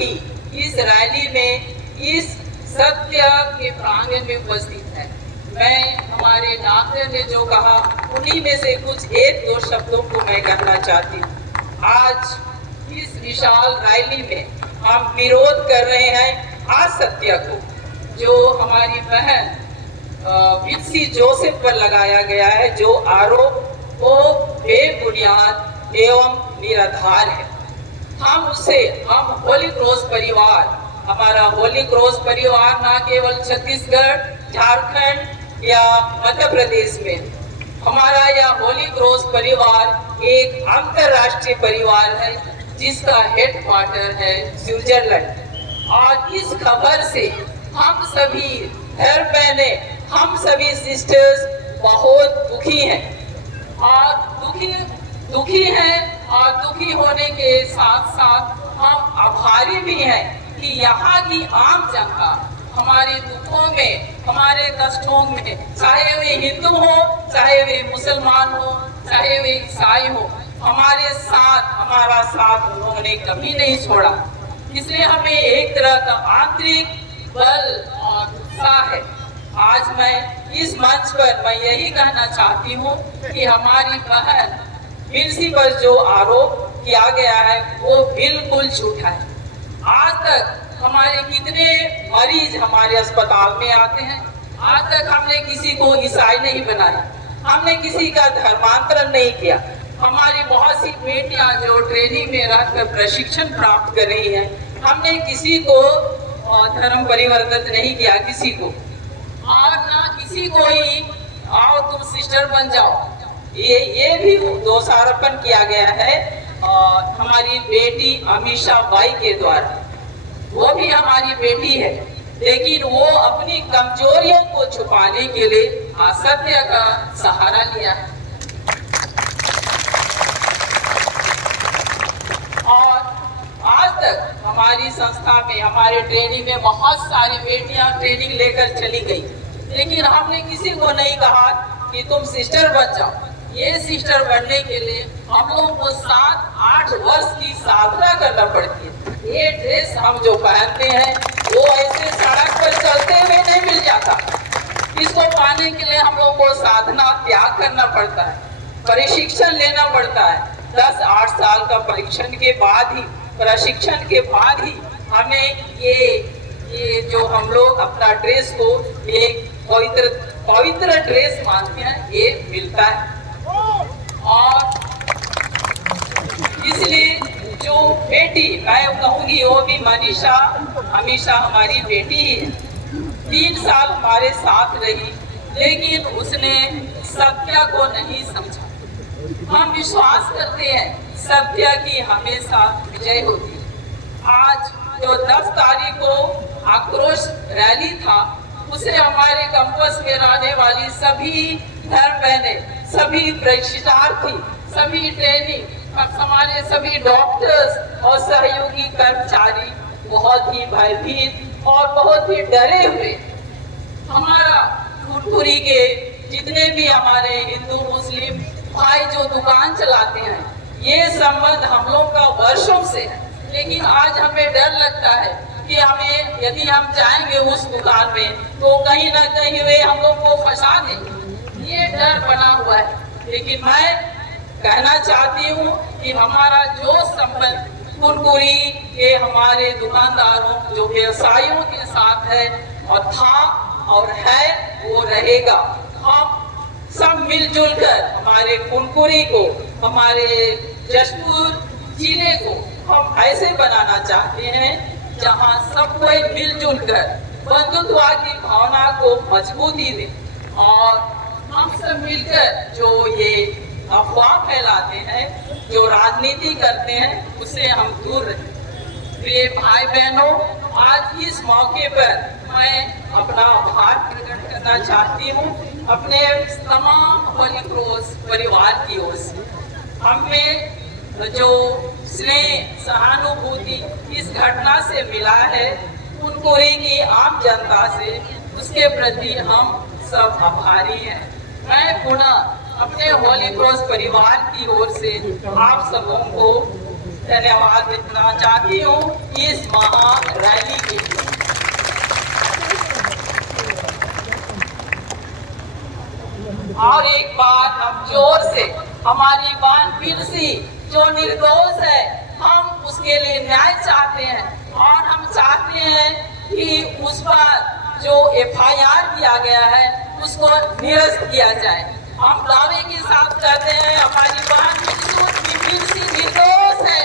भी इस रैली में, इस सत्य के प्रांगण में उपस्थित है। मैं हमारे डॉक्टर ने जो कहा उन्हीं में से कुछ एक दो शब्दों को मैं कहना चाहती हूँ। आज इस विशाल रैली में हम विरोध कर रहे हैं असत्य को, जो हमारी बहन वित्सी जोसेफ पर लगाया गया है, जो आरोप वो बेबुनियाद एवं निराधार है। हम होली क्रॉस परिवार, हमारा होली क्रॉस परिवार न केवल छत्तीसगढ़, झारखंड या मध्य प्रदेश में, हमारा यह होली क्रॉस परिवार एक अंतरराष्ट्रीय परिवार है जिसका हेडक्वार्टर है स्विट्जरलैंड। और इस खबर से हम सभी भाई बहनें, हम सभी सिस्टर्स बहुत दुखी हैं और दुखी होने के साथ साथ हम आभारी भी हैं कि यहाँ की आम जनता हमारे दुखों में, हमारे कष्टों में, चाहे वे हिंदू हो, चाहे वे मुसलमान हो, चाहे वे ईसाई हो, हमारा साथ उन्होंने कभी नहीं छोड़ा। इसलिए हमें एक तरह का आंतरिक बल और उत्साह है। आज मैं इस मंच पर मैं यही कहना चाहती हूँ कि हमारी बहन वित्सी पर जो आरोप किया गया है वो बिल्कुल झूठा है। आज तक हमारे कितने मरीज हमारे अस्पताल में आते हैं, आज तक हमने किसी को ईसाई नहीं बनाया, हमने किसी का धर्मांतरण नहीं किया। हमारी बहुत सी बेटियां जो ट्रेनिंग में रहकर प्रशिक्षण प्राप्त कर रही हैं, हमने किसी को धर्म परिवर्तित नहीं किया, किसी को, और ना किसी को ही आओ तुम सिस्टर बन जाओ, ये भी दोषारोपण किया गया है हमारी बेटी अमीषा बाई के द्वारा। वो भी हमारी बेटी है, लेकिन वो अपनी कमजोरियों को छुपाने के लिए असत्य का सहारा लिया है। और आज तक हमारी संस्था में, हमारे ट्रेनिंग में बहुत सारी बेटियां ट्रेनिंग लेकर चली गई, लेकिन हमने किसी को नहीं कहा कि तुम सिस्टर बन जाओ। ये सिस्टर बनने के लिए हम लोगों को 7-8 वर्ष की साधना करना पड़ती है। ये ड्रेस हम जो पहनते हैं वो ऐसे सड़क पर चलते हुए नहीं मिल जाता। इसको पाने के लिए हम लोगों को साधना त्याग करना पड़ता है, प्रशिक्षण लेना पड़ता है। 10-8 साल का प्रशिक्षण के बाद ही हमें ये जो हम लोग अपना ड्रेस को एक पवित्र ड्रेस मानते हैं, ये मिलता है। और इसलिए जो बेटी, मैं कहूँगी वो भी अमीषा हमारी बेटी ही है। 3 साल हमारे साथ रही, लेकिन उसने सत्य को नहीं समझा। हम विश्वास करते हैं सत्य की हमेशा विजय होती है। आज जो 10 तारीख को आक्रोश रैली था, उसे हमारे कैंपस में रहने वाली सभी धर्म बहनें, सभी प्रशिक्षणार्थी, सभी ट्रेनिंग, हमारे सभी डॉक्टर्स और सहयोगी कर्मचारी बहुत ही भयभीत और बहुत ही डरे हुए। हमारा फुलपुरी के जितने भी हमारे हिंदू मुस्लिम भाई जो दुकान चलाते हैं, ये संबंध हम लोग का वर्षों से है, लेकिन आज हमें डर लगता है कि हमें, यदि हम जाएंगे उस दुकान में तो कहीं ना कहीं वे हम लोग को फंसा देंगे, ये डर बना हुआ है। लेकिन मैं कहना चाहती हूँ कि हमारा जो संबंध फुलपुरी के हमारे दुकानदारों, जो व्यवसायियों के साथ है और था और है, वो रहेगा। हम सब मिलजुल कर हमारे फुलपुरी को, हमारे जशपुर जिले को हम ऐसे बनाना चाहते हैं जहां सब कोई मिलजुल कर बंधुत्व की भावना को मजबूती दे, और हम सब मिलकर जो ये अफवाह फैलाते हैं, जो राजनीति करते हैं, उससे हम दूर रहें। प्रिय भाई बहनों, आज इस मौके पर मैं अपना आभार प्रकट करना चाहती हूँ अपने तमाम होली क्रॉस परिवार की ओर से। हमें जो स्नेह, सहानुभूति इस घटना से मिला है, फुलपुरी की आम जनता से, उसके प्रति हम सब आभारी हैं। मैं पुनः अपने होली क्रॉस परिवार की ओर से आप सबों को धन्यवाद देना चाहती हूँ इस महान रैली के लिए। और एक बात हम जोर से, हमारी बहन पिरसी जो निर्दोष है, हम उसके लिए न्याय चाहते हैं और हम चाहते हैं कि उस पर जो FIR किया गया है उसको निरस्त किया जाए। हम दावे के साथ कहते हैं हमारी बहन पिरसी निर्दोष है।